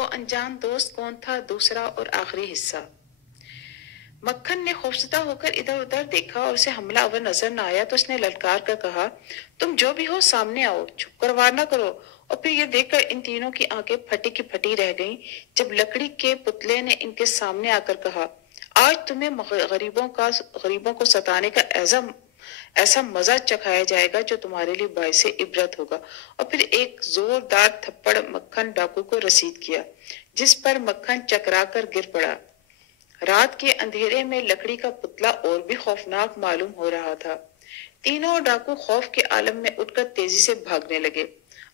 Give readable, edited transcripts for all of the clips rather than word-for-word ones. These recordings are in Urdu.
وہ انجان دوست کون تھا، دوسرا اور آخری حصہ۔ مکھن نے خوفزدہ ہو کر ادھر ادھر دیکھا اور اسے حملہ آور نظر نہ آیا تو اس نے للکار کر کہا، تم جو بھی ہو سامنے آؤ، چھپ کر وار نہ کرو۔ اور پھر یہ دیکھ کر ان تینوں کی آنکھیں پھٹی کی پھٹی رہ گئیں جب لکڑی کے پتلے نے ان کے سامنے آ کر کہا، آج تمہیں غریبوں کو ستانے کا ایسا مزہ چکھایا جائے گا جو تمہارے لیے باعث عبرت ہوگا۔ اور پھر ایک زوردار تھپڑ مکھن ڈاکو کو رسید کیا، جس پر مکھن چکرا کر گر پڑا۔ رات کے اندھیرے میں لکڑی کا پتلا اور بھی خوفناک معلوم ہو رہا تھا۔ تینوں ڈاکو خوف کے عالم میں اٹھ کر تیزی سے بھاگنے لگے۔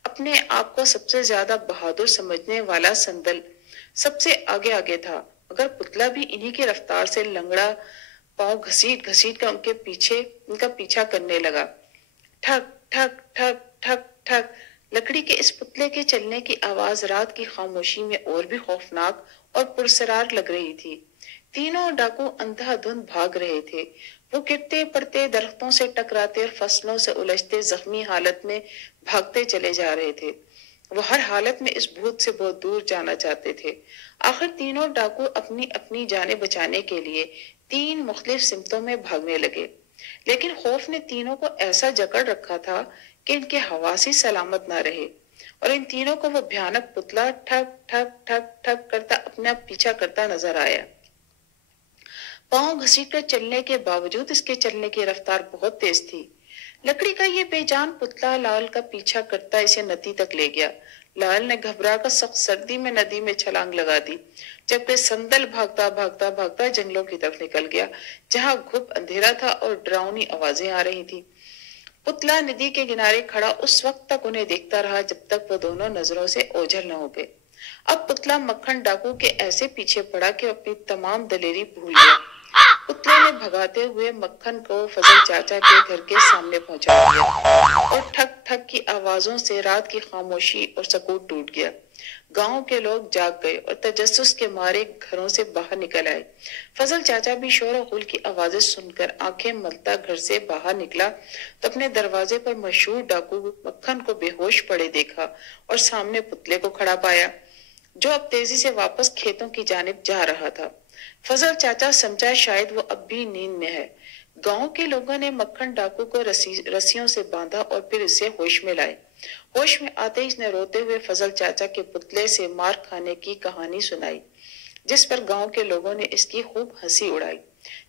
اپنے آپ کو سب سے زیادہ بہادر سمجھنے والا سندل سب سے آگے آگے تھا، مگر پتلا بھی انہی کی رفتار سے لنگڑا پاؤں گھسیٹ گھسیٹ کر ان کا پیچھا کرنے لگا۔ ٹھک ٹھک ٹھک ٹھک ٹھک، لکڑی کے اس پتلے کے چلنے کی آواز رات کی خاموشی میں اور بھی خوفناک اور پرسرار لگ رہی تھی۔ تینوں ڈاکو اندھا دھند بھاگ رہے تھے۔ وہ گرتے پڑتے، درختوں سے ٹکراتے اور فصلوں سے الجھتے زخمی حالت میں بھاگتے چلے جا رہے تھے۔ وہ ہر حالت میں اس بھوت سے بہت دور جانا چاہتے تھے۔ آخر تینوں ڈاکو اپنی اپنی جانیں بچانے کے لیے تین مختلف سمتوں میں بھاگنے لگے، لیکن خوف نے تینوں کو ایسا جکڑ رکھا تھا کہ ان کے حواس ہی سلامت نہ رہے، اور ان تینوں کو وہ بھیانک پتلا ٹھک ٹھک ٹھک ٹھک کرتا اپنا پیچھا کرتا نظر آیا۔ پاؤں گھسیٹ کر چلنے کے باوجود اس کے چلنے کی رفتار بہت تیز تھی۔ لکڑی کا یہ بے جان پتلا لال کا پیچھا کرتا اسے ندی تک لے گیا۔ لال نے گھبرا کر سخت سردی میں ندی میں چھلانگ لگا دی، جبکہ سندل بھاگتا بھاگتا بھاگتا جنگلوں کی طرف نکل گیا، جہاں گھپ اندھیرا تھا اور ڈراؤنی آوازیں آ رہی تھی۔ پتلا ندی کے کنارے کھڑا اس وقت تک انہیں دیکھتا رہا جب تک وہ دونوں نظروں سے اوجھل نہ ہو گئے۔ اب پتلا مکھن ڈاکو کے ایسے پیچھے پڑا کہ اپنی تمام دلیری بھول گیا۔ پتلے نے بھگاتے ہوئے مکھن کو فضل چاچا کے گھر کے سامنے پہنچا دیا، اور ٹھک ٹھک کی آوازوں سے رات کی خاموشی اور سکوت ٹوٹ گیا۔ گاؤں کے لوگ جاگ گئے اور تجسس کے مارے گھروں سے باہر نکل آئے۔ فضل چاچا بھی شور و غل کی آوازیں سن کر آنکھیں ملتا گھر سے باہر نکلا تو اپنے دروازے پر مشہور ڈاکو مکھن کو بے ہوش پڑے دیکھا اور سامنے پتلے کو کھڑا پایا، جو اب تیزی سے واپس کھیتوں کی جانب جا رہا تھا۔ فضل چاچا سمجھا شاید وہ اب بھی نیند میں ہے۔ گاؤں کے لوگوں نے مکھن ڈاکو کو رسیوں سے باندھا اور پھر اسے ہوش میں لائے۔ ہوش میں آتے ہی اس نے روتے ہوئے فضل چاچا کے پتلے سے مار کھانے کی کہانی سنائی، جس پر گاؤں کے لوگوں نے اس کی خوب ہنسی اڑائی،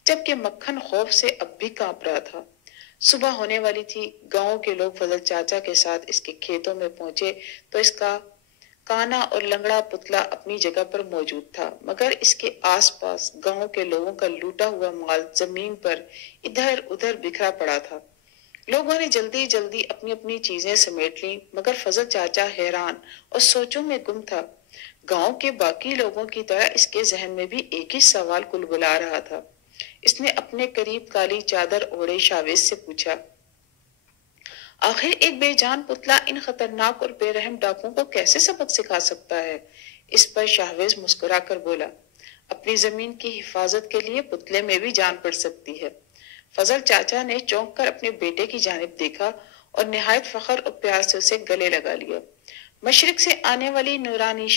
جبکہ مکھن خوف سے اب بھی کانپ رہا تھا۔ صبح ہونے والی تھی۔ گاؤں کے لوگ فضل چاچا کے ساتھ اس کے کھیتوں میں پہنچے تو اس کا کانا اور لنگڑا پتلا اپنی جگہ پر موجود تھا، مگر اس کے آس پاس گاؤں کے لوگوں کا لوٹا ہوا مال زمین پر ادھر ادھر بکھرا پڑا تھا۔ لوگوں نے جلدی جلدی اپنی اپنی چیزیں سمیٹ لیں، مگر فضل چاچا حیران اور سوچوں میں گم تھا۔ گاؤں کے باقی لوگوں کی طرح اس کے ذہن میں بھی ایک ہی سوال کل بلا رہا تھا۔ اس نے اپنے قریب کالی چادر اوڑھے شاویز سے پوچھا، آخر ایک بے جان پتلا ان خطرناک اور بے رحم ڈاکوؤں کو کیسے سبق سکھا سکتا ہے؟ اس پر شاہویز مسکرا کر بولا، اپنی زمین کی حفاظت کے لیے پتلے میں بھی جان پڑ سکتی ہے۔ فضل چاچا نے چونک کر اپنے بیٹے کی جانب دیکھا اور نہایت فخر اور پیار سے اسے گلے لگا لیا۔ مشرق سے آنے والی نورانی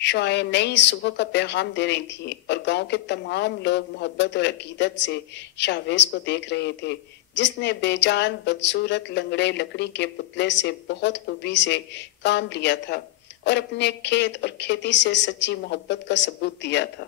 شعائیں نئی صبح کا پیغام دے رہی تھی، اور گاؤں کے تمام لوگ محبت اور عقیدت سے شاہویز کو دیکھ رہے تھے، جس نے بے جان بدصورت لنگڑے لکڑی کے پتلے سے بہت خوبی سے کام لیا تھا اور اپنے کھیت اور کھیتی سے سچی محبت کا ثبوت دیا تھا۔